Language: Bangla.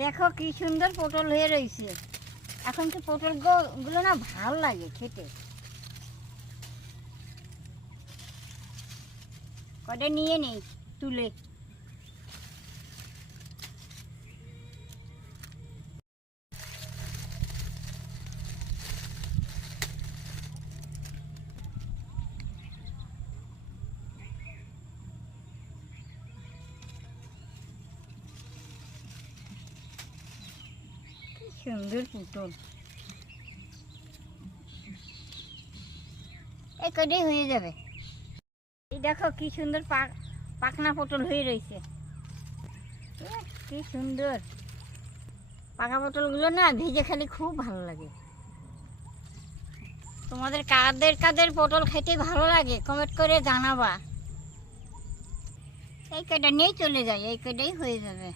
দেখো কি সুন্দর পটল হয়ে রয়েছে। এখন কি পটল গুলো না ভালো লাগে খেতে। কটা নিয়ে নেই তুলে। সুন্দর পটল এই কটাই হয়ে যাবে। এই দেখো কি সুন্দর পাকনা পটল হয়ে রয়েছে। কি সুন্দর পাকা পটলগুলো না ভেজে খেলে খুব ভালো লাগে। তোমাদের কাদের কাদের পটল খেতে ভালো লাগে কমেন্ট করে জানাবা। এই কটা নিয়েই চলে যায়, এই কটাই হয়ে যাবে।